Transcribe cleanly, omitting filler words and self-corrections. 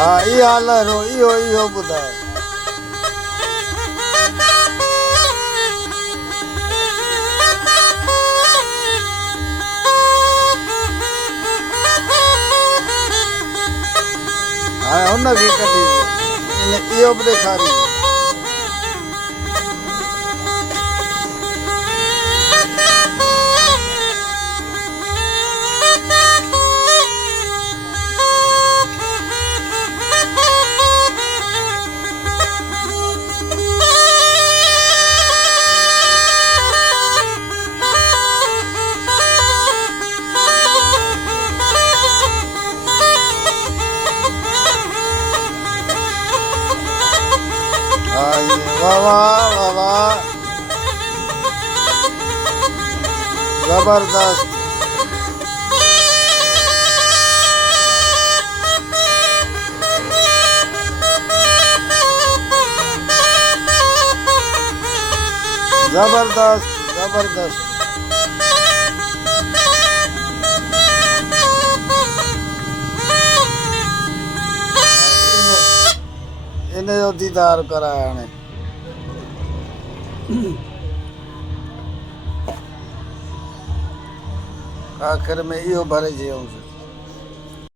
हाँ ये हाल है रो इहो बुधाए हाँ हुनखे कढी इहो बि ॾेखारी वाह वाह वाह वाह जबरदस्त जबरदस्त जबरदस्त इन जो दीदार कराए हाणे आख़िर में इहो भरे चयऊंसि